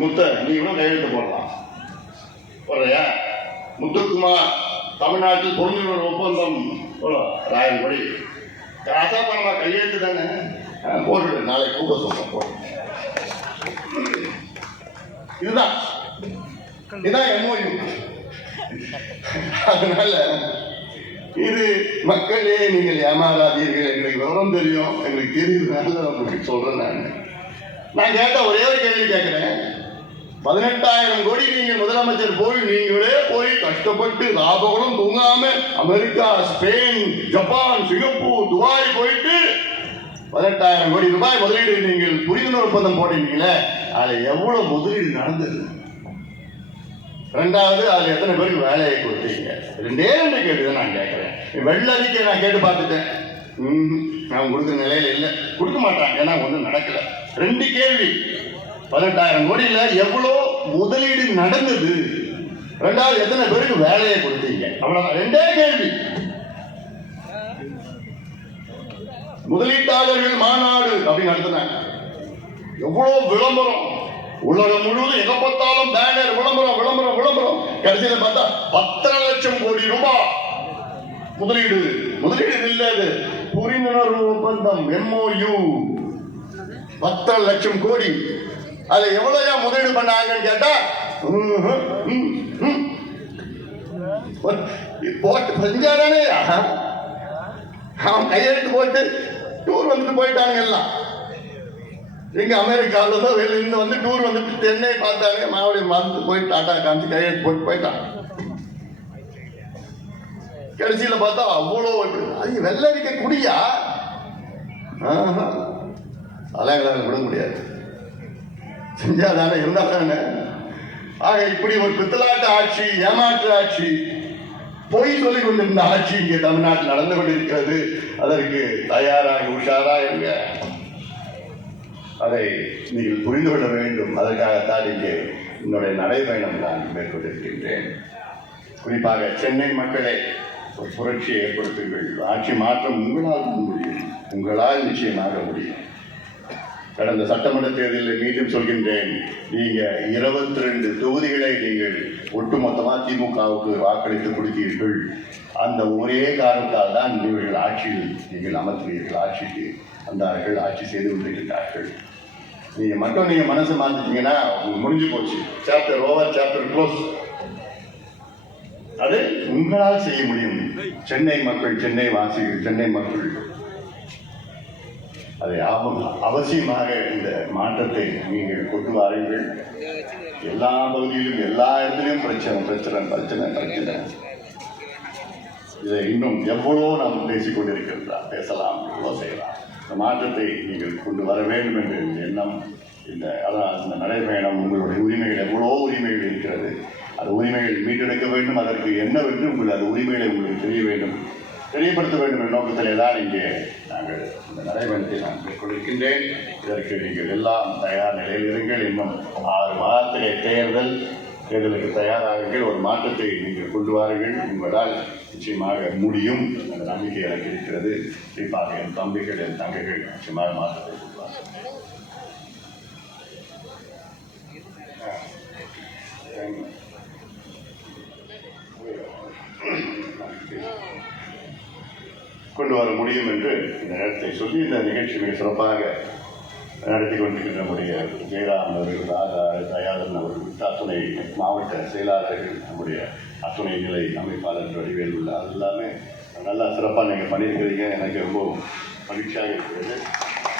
முத்த நீங்களும் கையெழுத்து போடலாம். போடுறியா? முத்துக்குமார் தமிழ்நாட்டில் பொருந்துணர்வு ஒப்பந்தம். ராயல் ராயன்படி ராசா பணமா கையெழுத்து தானே? போட்டு நாளைக்கு கூப்பிட சொல்றேன் போட்டு இதுதான். இதுதான் எம்ஓயு அதனால இது மக்களே நீங்கள் ஏமாறாதீர்கள். எங்களுக்கு விவரம் தெரியும். எங்களுக்கு தெரியுதுனால நான் உங்களுக்கு சொல்றேன் நான். நான் கேட்ட ஒரே ஒரு கேள்வி கேட்குறேன். பதினெட்டாயிரம் கோடி நீங்கள் முதலமைச்சர் போய் நீங்களே போய் கஷ்டப்பட்டு லாபங்களும் தூங்காம America Spain Japan Singapore Dubai போயிட்டு பதினெட்டாயிரம் கோடி ரூபாய் முதலீடு நீங்கள் புரிந்துணர்வு ஒப்பந்தம் போட்டீங்களே அதுல எவ்வளவு முதலீடு நடந்தது? ரெண்டாவது அதுல எத்தனை பேருக்கு வேலையை கொடுத்தீங்க? ரெண்டே ரெண்டு கேட்டு நான் கேட்கிறேன். வெள்ள அறிக்கை நான் கேட்டு பார்த்துட்டேன். ம் நான் கொடுக்குற நிலையில இல்லை. கொடுக்க மாட்டாங்க. ஏன்னா ஒன்றும் நடக்கல. ரெண்டு கேள்வி. பதினெட்டாயிரம் கோடியில எவ்வளோ முதலீடு நடந்தது? ரெண்டாவது எத்தனை பேருக்கு வேலையை கொடுத்தீங்க? அவ்வளவுதான். ரெண்டே கேள்வி. முதலீட்டாளர்கள் மாநாடு அப்படின்னு நடத்தினாங்க எவ்வளவு விளம்பரம். உலகம் முழுவதும் எங்க பார்த்தாலும் பேனர் விளம்பரம் விளம்பரம் விளம்பரம். கடைசியில் பார்த்தா பத்தரை லட்சம் கோடி ரூபாய். முதலீடு. முதலீடு இல்லாது புரிந்துணர்வு ஒப்பந்தம் எம்ஓயு பத்தரை லட்சம் கோடி. அதுல எவ்வளவு முதலீடு பண்ணாங்கன்னு கேட்டா ம், போட்டு செஞ்சாதானே அவன் கையெழுத்து போட்டு டூர் வந்துட்டு போயிட்டாங்க எல்லாம். எங்க அமெரிக்காவில் தான் வெளில இருந்து வந்து டூர் வந்துட்டு சென்னை பார்த்தாங்க மறுபடியும் மறந்து போய் டாடா காமிச்சு கையெழுத்து போட்டு போயிட்டான். கடைசியில் பார்த்தா அவ்வளோ அது வெள்ளரிக்க குடியா? அதெல்லாம் எங்களால் விட முடியாது. செஞ்சாதானே இருந்தா தானே? ஆக இப்படி ஒரு பித்தலாட்ட ஆட்சி ஏமாற்று ஆட்சி பொய் சொல்லி கொண்டிருந்த ஆட்சி இங்கே தமிழ்நாட்டில் நடந்து கொண்டிருக்கிறது. அதற்கு தயாராக உஷாரா இருங்க. அதை நீங்கள் புரிந்து கொள்ள வேண்டும். அதற்காகத்தான் இங்கே என்னுடைய நடைபயணம் நான் மேற்கொண்டிருக்கின்றேன். குறிப்பாக சென்னை மக்களே ஒரு புரட்சியை ஏற்படுத்துங்கள். ஆட்சி மாற்றம் உங்களால் முடியும். உங்களால் நிச்சயமாக முடியும். கடந்த சட்டமன்ற தேர்தலில் மீண்டும் சொல்கின்றேன் நீங்க இருபத்தி ரெண்டு தொகுதிகளை நீங்கள் ஒட்டுமொத்தமா திமுகவுக்கு வாக்களித்து கொடுத்தீர்கள். அந்த ஒரே காரணத்தால் தான் நீங்கள் ஆட்சியில் நீங்கள் அமர்த்துவீர்கள் ஆட்சிக்கு வந்தார்கள் ஆட்சி செய்து கொண்டிருக்கிறார்கள். நீங்க மட்டும் நீங்க மனசு மாத்திட்டீங்கன்னா முடிஞ்சு போச்சு. சாப்டர் ஓவர் சாப்டர் க்ளோஸ் அது உங்களால் செய்ய முடியும். சென்னை மக்கள் சென்னை வாசிகள் சென்னை மக்கள். அதை ஆபம் அவசியமாக இந்த மாற்றத்தை நீங்கள் கொண்டு வாருங்கள். எல்லா பகுதியிலும் எல்லா இடத்துலையும் பிரச்சனை பிரச்சனை பிரச்சனை பிரச்சனை. இதை இன்னும் எவ்வளோ நாம் பேசிக் கொண்டிருக்கிறதா பேசலாம் எவ்வளோ செய்யலாம். இந்த மாற்றத்தை நீங்கள் கொண்டு வர வேண்டும் என்ற எண்ணம் இந்த அதான் இந்த நடைபயணம் உங்களுடைய உரிமைகள் எவ்வளோ உரிமைகள் இருக்கிறது. அது உரிமைகள் மீட்டெடுக்க வேண்டும். அதற்கு என்னவென்று உங்கள் அது உரிமைகளை உங்களுக்கு தெரிய வேண்டும். தெரியப்படுத்த வேண்டும் என்ற நோக்கத்திலே தான் இங்கே நாங்கள் இந்த நடைபயணத்தை நான் மேற்கொண்டிருக்கின்றேன். இதற்கு நீங்கள் எல்லாம் தயார் நிலையில் இருங்கள். இன்னும் ஆறு மாதத்திலே தேர்தல் தேர்தலுக்கு தயாராகுங்கள் ஒரு மாற்றத்தை நீங்கள் கொண்டு வாருங்கள். உங்களால் நிச்சயமாக முடியும். என்ற நம்பிக்கை எனக்கு இருக்கிறது. குறிப்பாக என் தம்பிகள் என் தங்கைகள் நிச்சயமாக மாற்றத்தை முடியும் என்று இந்த நேரத்தை சொல்லி இந்த நிகழ்ச்சி மிக சிறப்பாக நடத்தி கொண்டிருக்கின்ற நம்முடைய ஜெயராம் அவர்கள் ராஜா தயாளன் அவர்கள் அத்துணை மாவட்ட செயலாளர்கள் நம்முடைய அத்துணை நிலை அமைப்பாளர் வடிவேல் உள்ள அது எல்லாமே நல்லா சிறப்பாக நீங்கள் பண்ணியிருக்கிறீங்க. எனக்கு ரொம்ப மகிழ்ச்சியாக இருக்கிறது.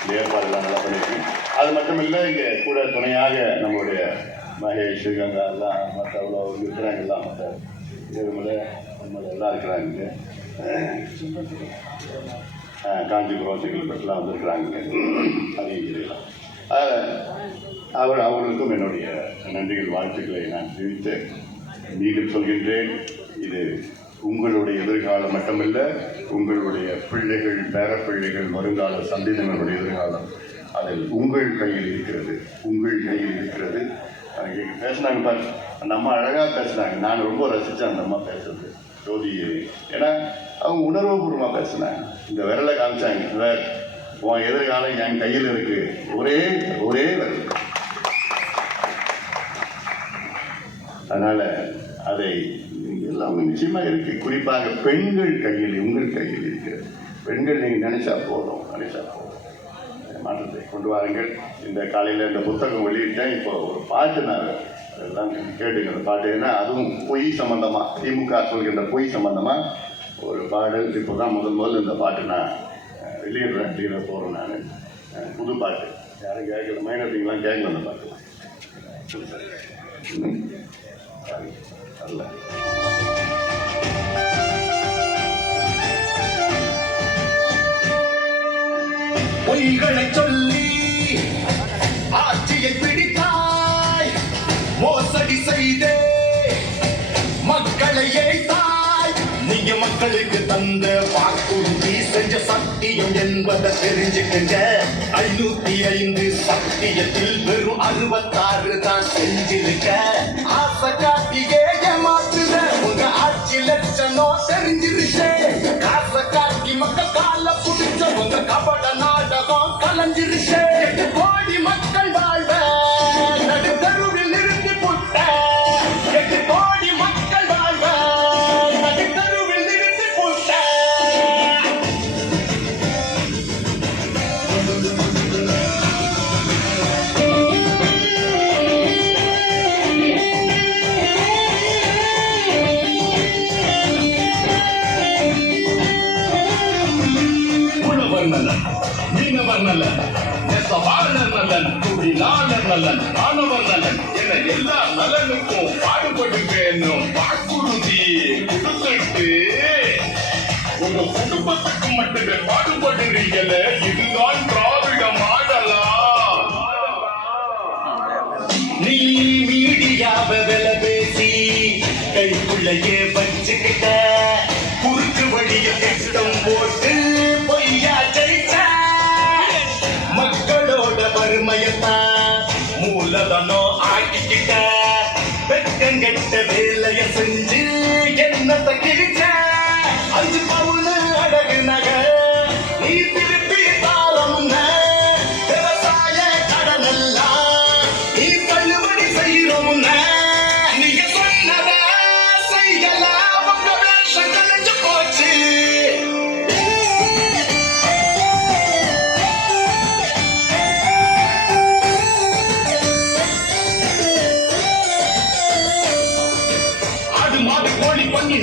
இந்த ஏற்பாடுலாம் நல்லா பண்ணியிருக்கேன் அது மட்டும் இல்லை இங்கே கூட துணையாக நம்முடைய மகேஷ் கங்கா எல்லாம் மற்ற அவ்வளோ இருக்கிறாங்க எல்லாம் மற்ற இருமலை நம்மள எல்லாம் இருக்கிறாங்க. இங்கே காஞ்சிபுரம் செங்கல்பட்டுலாம் வந்திருக்கிறாங்க. அதையும் அதில் அவர் அவர்களுக்கும் என்னுடைய நன்றிகள் வாழ்த்துக்களை நான் தெரிவித்து மீண்டும் சொல்கின்றேன். இது உங்களுடைய எதிர்காலம் மட்டுமல்ல உங்களுடைய பிள்ளைகள் பேரப்பிள்ளைகள் வருங்கால சந்ததியினருடைய எதிர்காலம். அதில் உங்கள் கையில் இருக்கிறது உங்கள் கையில் இருக்கிறது. பேசினாங்க பாரு. அந்த அம்மா அழகாக பேசினாங்க. நான் ரொம்ப ரசித்தேன் அந்த அம்மா பேசுறது. ஜோதி ஏன்னா அவங்க உணர்வுபூர்வமாக பேசினாங்க இந்த விரலை காமிச்சாங்க. வேற உன் எதிர்காலம் என் கையில் இருக்கு. ஒரே ஒரே விரல். அதனால் அதை எல்லாமே நிச்சயமாக இருக்குது குறிப்பாக பெண்கள் கையில் உங்கள் கையில் இருக்கிறது பெண்கள் நீங்கள் நினைச்சா போதும். நினைச்சா போதும். மாற்றத்தை கொண்டு வாருங்கள். இந்த காலையில் இந்த புத்தகம் வெளியிட்டேன். இப்போ ஒரு பாட்டு நான் அதெல்லாம் கேட்டுங்க. அந்த பாட்டு ஏன்னா அதுவும் பொய் சம்மந்தமாக திமுக சொல்கின்ற பொய் சம்மந்தமாக ஒரு பாடல். இப்போ தான் முதல் முதல் இந்த பாட்டு நான் வெளியிடுறேன். வெளியிட போகிறேன் நான். புது பாட்டு. யாரும் கேட்கல. மைனஸிங்லாம் கேட்கல அந்த பாட்டு. சரி. அல்ல பொய்களை சொல்லி ஆட்சியை பிடித்தாய் மோசடி செய்தே மக்களை ஏய்த்தாய். நீங்க மக்களுக்கு தந்த வாக்குறுதி செஞ்ச சத்தியம் என்பதை தெரிஞ்சுக்கங்க. ஐநூத்தி ஐந்து சத்தியத்தில் வெறும் அறுபத்தாறு தான் செஞ்சிருக்க. ஆசை காட்டியே மாற்று ஆட்சி தெரிஞ்சிருச்சே தெரிஞ்சிருச்சு காசை காட்டி மக்கள் கால புடிச்ச உங்க கபட நாடகம் கலைஞ்சிருச்சு நல்லன் நலன் நல்லன் நலன் மாணவர் நலன் என எல்லா நலனுக்கும் பாடுபடுவேனும். வாக்குறுதி கொடுத்துட்டு உங்க குடும்பத்துக்கு மட்டுமே பாடுபடுறீங்களே இதுதான் திராவிட மாடலா நீ மீடியாவை வில பேசி கைக்குள்ளையே வச்சுக்கிட்ட அழகு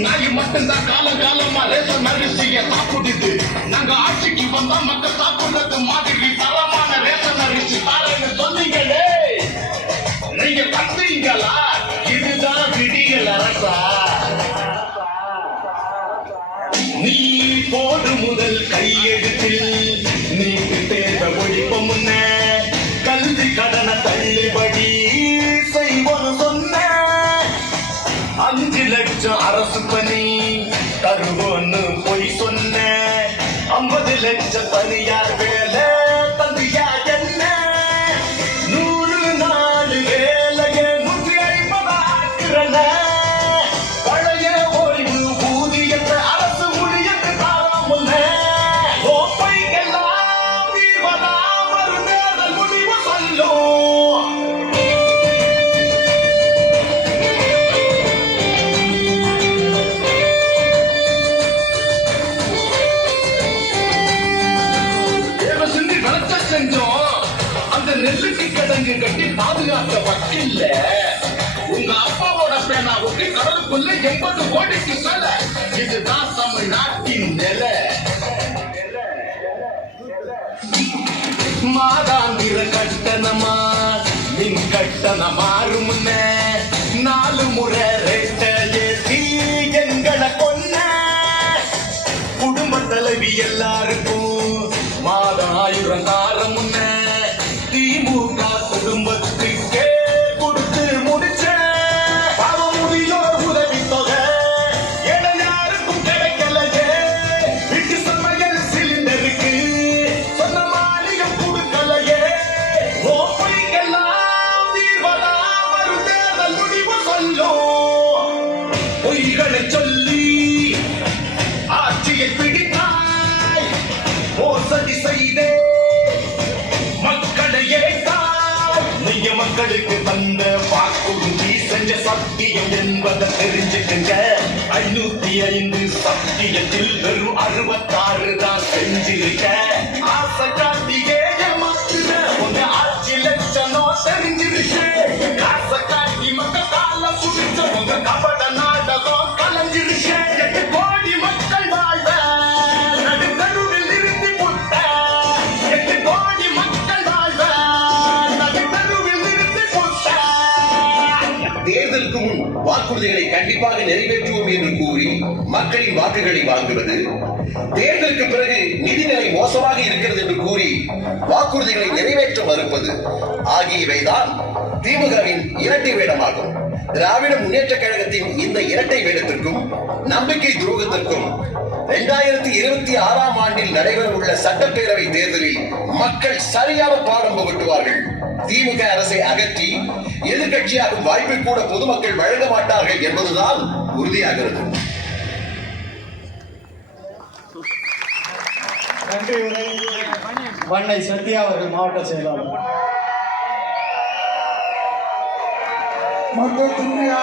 நாய் மட்டும்தான் காலம் காலமா ரேஷன் அரிசிய சாப்பிடுது நாங்க ஆட்சிக்கு வந்தா மக்கள் சாப்பிடுறது மாதிரி தரமான ரேஷன் அரிசி தாரன்னு சொன்னீங்களே. நீங்க தந்தீங்களா அது நெல்லுக்கு கிடங்கு கட்டி பாதுகாக்க வக்கில்ல உங்க அப்பாவோட பேனாவுக்கு கடலுக்குள்ள எண்பது கோடிக்கு மேல. இதுதான் தமிழ்நாட்டின் நிலை. மாதாந்திர கட்டணமா? மின் கட்டணம் மாறும் நாலு முறை சத்தியம் என்பதை தெரிஞ்சுக்கங்க. ஐநூத்தி ஐந்து சத்தியத்தில் வெறும் அறுபத்தாறு தான் செஞ்சிருக்க. ஆசை கண்டிப்பாக நிறைவேற்றுவோம் என்று கூறி மக்களின் வாக்குகளை வாங்குவது தேர்தலுக்கு பிறகு நிதிநிலை மோசமாக இருக்கிறது என்று கூறி வாக்குறுதிகளை நிறைவேற்ற மறுப்பது ஆகியவைதான் திமுகவின் இரட்டை வேடமாகும். திராவிட முன்னேற்ற கழகத்தின் இந்த இரட்டை வேடத்திற்கும் நம்பிக்கை துரோகத்திற்கும் இரண்டாயிரத்தி இருபத்தி ஆறாம் ஆண்டில் நடைபெறவுள்ள சட்டப்பேரவை தேர்தலில் மக்கள் சரியான பாடம் புகட்டுவார்கள் திமுக அரசை அகற்றி எதிர்க்கட்சியாகும் வாய்ப்பை கூட பொதுமக்கள் வழங்க மாட்டார்கள் என்பதுதான் உறுதியாகிறது. நன்றி உரை. வண்ணை சத்யா அவர்கள் மாவட்ட செயலாளர். மருத்துவ துணையா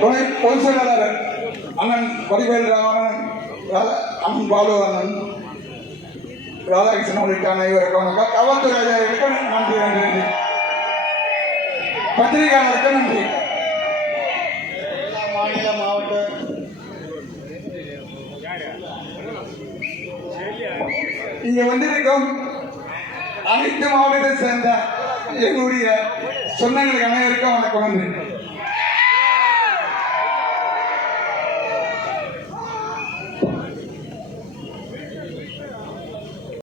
துணை பொதுச் செயலாளர் அண்ணன் வடிவேல் ராமன் அம்மன் பாலு அண்ணன் ராதாகிருஷ்ணன் உள்ளிட்ட அனைவருக்கும் வணக்கம். காவல்துறை அதிகாரிகளுக்கு நன்றி நன்றி பத்திரிகையாளருக்கு நன்றி. மாநில மாவட்ட இங்க வந்திருக்கும் அனைத்து மாவட்டத்தை சேர்ந்த எங்களுடைய சொந்தங்களுக்கு அனைவருக்கும் வணக்கம் நன்றி